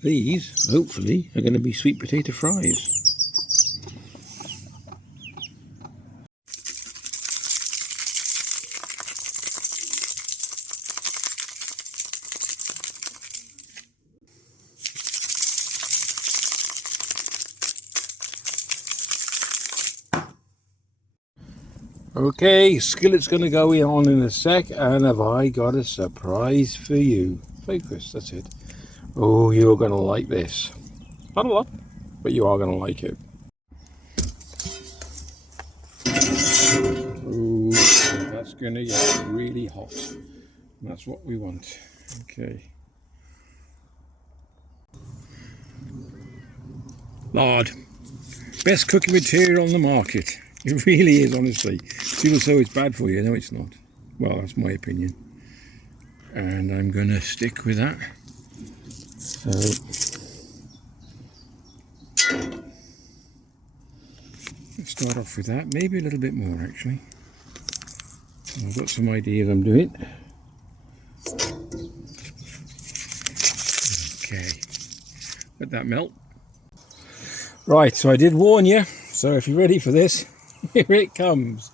These, hopefully, are going to be sweet potato fries. Okay, skillet's going to go on in a sec, and have I got a surprise for you. Focus, that's it. Oh, you're going to like this. Not a lot, but you are going to like it. Ooh, that's going to get really hot. That's what we want. Okay. Lard. Best cooking material on the market. It really is, honestly. People say it's bad for you. No, it's not. Well, that's my opinion. And I'm going to stick with that. So, let's start off with that. Maybe a little bit more, actually. I've got some ideas I'm doing. Okay. Let that melt. Right, so I did warn you. So if you're ready for this, here it comes.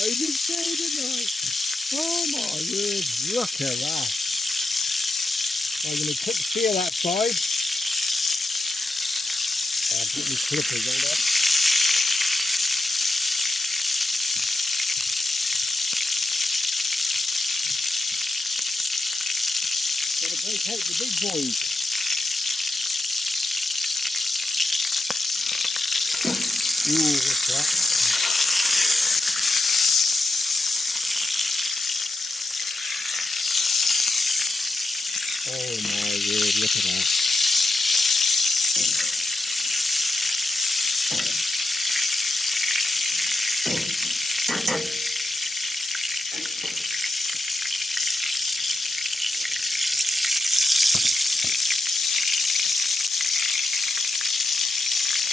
I did say, didn't I? Oh my word, look at that. I'm going to seal that side. I'll put my clippers on that. Got to break out the big boys. Ooh, what's that? Oh my word, look at that.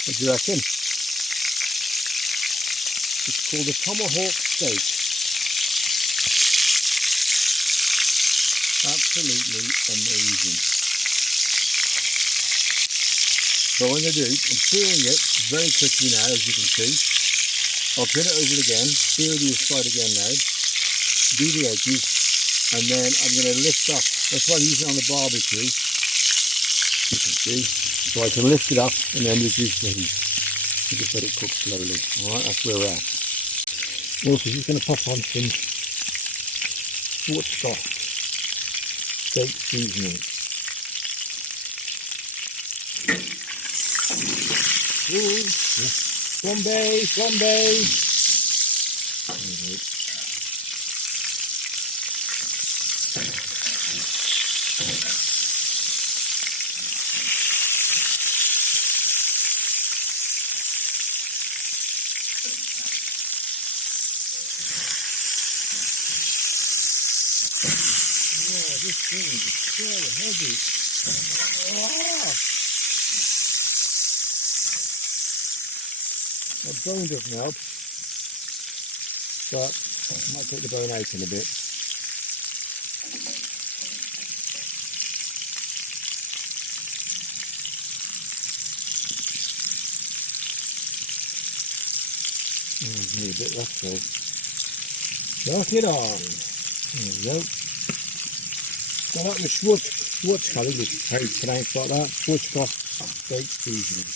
What do you reckon? It's called a Tomahawk Steak. Absolutely amazing. So what I'm going to do, I'm searing it very quickly now, as you can see. I'll turn it over again, seal the side again now, do the edges, and then I'm going to lift up. That's why I'm using it on the barbecue. You can see. So I can lift it up and then reduce the heat. And just let it cook slowly. Alright, that's where we're at. Also, just going to pop on some Schwarzkopf steak seasoning. Ooh, flambe, flambe. This thing is so heavy. Wow. The bone doesn't help, but I might take the bone out in a bit. Need a bit left though. Knock it on. There we go. So that was Schwarzkopf, I think it's how it's pronounced like that. Schwarzkopf steak seasoning.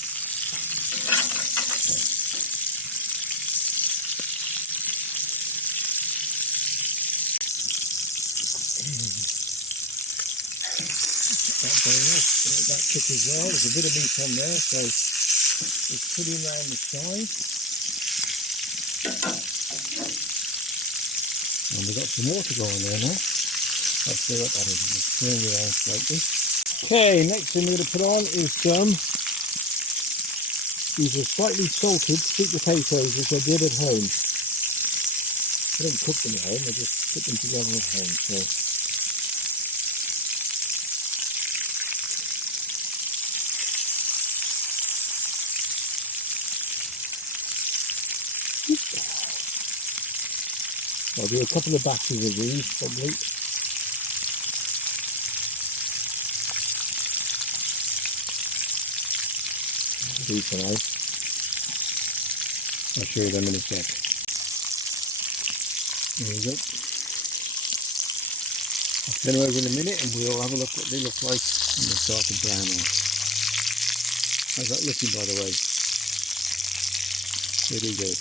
That bone off, let that cook as well. There's a bit of meat on there, so it's putting around the side. And we've got some more to go on there now. Let's see what that is. Just turn it around slightly. Okay, next thing we're going to put on is these are slightly salted sweet potatoes which I did at home. I don't cook them at home, I just put them together at home. So I'll do a couple of batches of these probably. These for now. I'll show you them in a sec. There we go. I'll turn them over in a minute and we'll have a look what they look like when they start to brown out. How's that looking, by the way? Really good.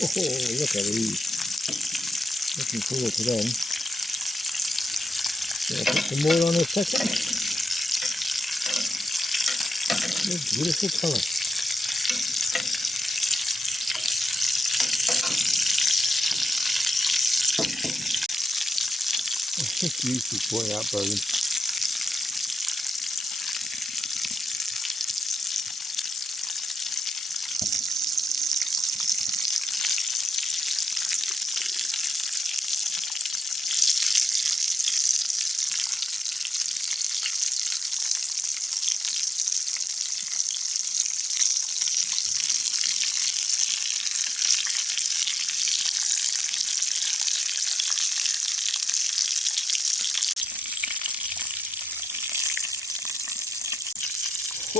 Oh, look at these. Looking forward to them. So I'll put some more on in a second. Beautiful colour. It's just beautiful pouring out bone.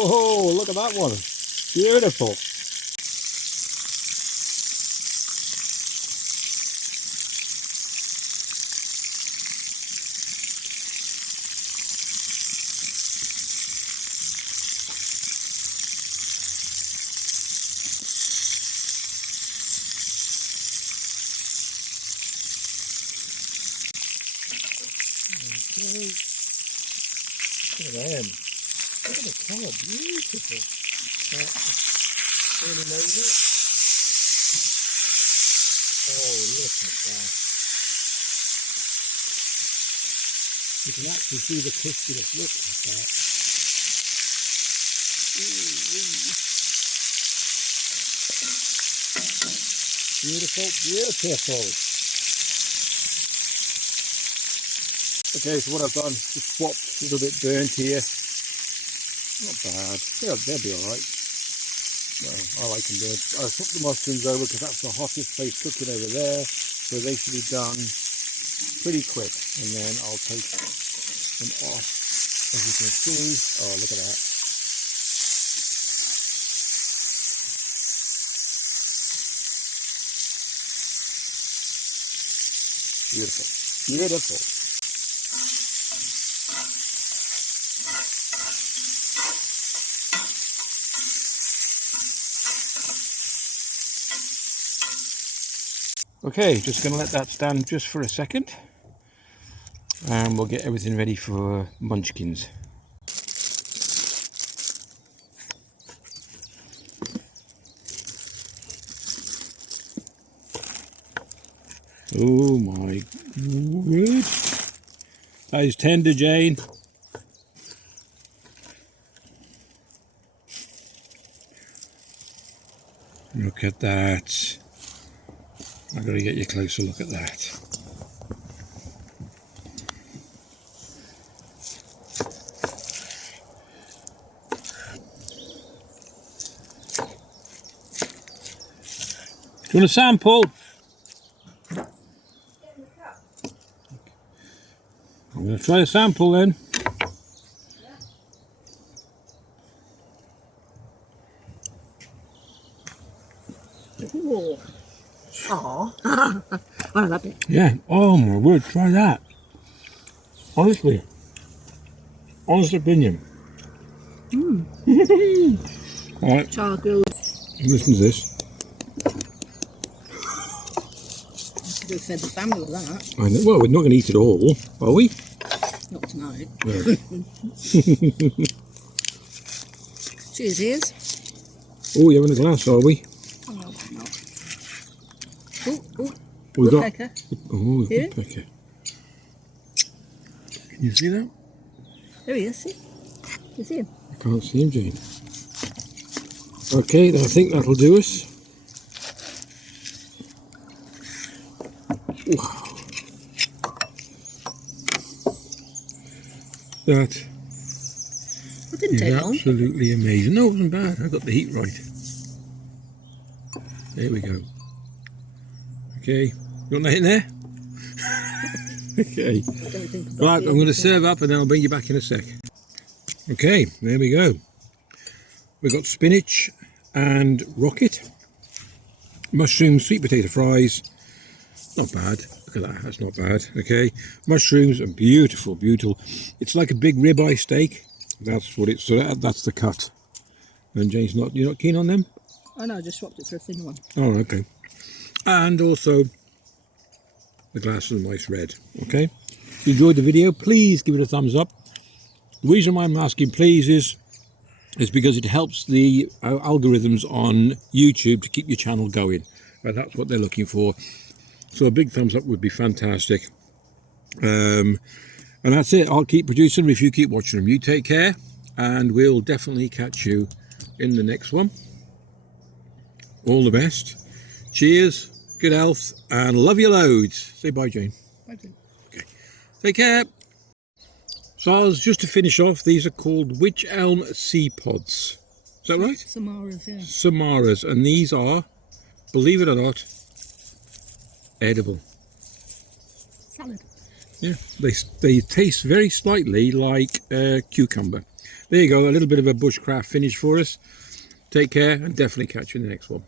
Oh, look at that one. Beautiful. Okay. Look at them. Look at the colour, beautiful. Really made it. Oh, look at that. You can actually see the crispiness, look at that. Beautiful, beautiful. Okay, so what I've done, just swapped a little bit burnt here. Not bad. They'll be alright. Well, I like them burnt. I put the mushrooms over because that's the hottest place cooking over there. So they should be done pretty quick. And then I'll take them off. As you can see. Oh, look at that. Beautiful. Beautiful. Okay, just going to let that stand just for a second and we'll get everything ready for munchkins. Oh my word, that is tender, Jane. Look at that. I've got to get you a closer look at that. Do you want a sample? I'm going to try a sample then. Oh, I love it. Yeah, oh my word, try that. Honestly, honest opinion. Alright, Charcoal. listen to this. Could have fed the family with that. I know. Well, we're not going to eat it all, are we? Not tonight. No. Cheers, ears. Oh, you're having a glass, are we? Oh, no, why not? Oh, We've got. woodpecker. Oh, Here? woodpecker. Can you see that? There he is, see? You see him? I can't see him, Jane. Okay, I think that'll do us. Wow. That It didn't is take long. absolutely amazing. No, it wasn't bad. I got the heat right. There we go. Okay, you want that in there? Okay. Right, I'm going to serve up and then I'll bring you back in a sec. Okay, there we go. We've got spinach and rocket, mushrooms, sweet potato fries. Not bad. Look at that. That's not bad. Okay, mushrooms and beautiful, beautiful. It's like a big ribeye steak. That's what it's. So that's the cut. And Jane's not. You're not keen on them? Oh no, I just swapped it for a thin one. Oh, okay. And also the glass of nice red. Okay. If you enjoyed the video, please give it a thumbs up. The reason why I'm asking please is because it helps the algorithms on YouTube to keep your channel going. And that's what they're looking for. So a big thumbs up would be fantastic. And that's it. I'll keep producing them if you keep watching them. You take care, and we'll definitely catch you in the next one. All the best. Cheers, good health, and love you loads. Say bye, Jane. Bye, Jane. Okay. Take care. So just to finish off, these are called Witch Elm Sea Pods. Is that right? Samaras, yeah. Samaras, and these are, believe it or not, edible. Salad. Yeah, they taste very slightly like cucumber. There you go, a little bit of a bushcraft finish for us. Take care and definitely catch you in the next one.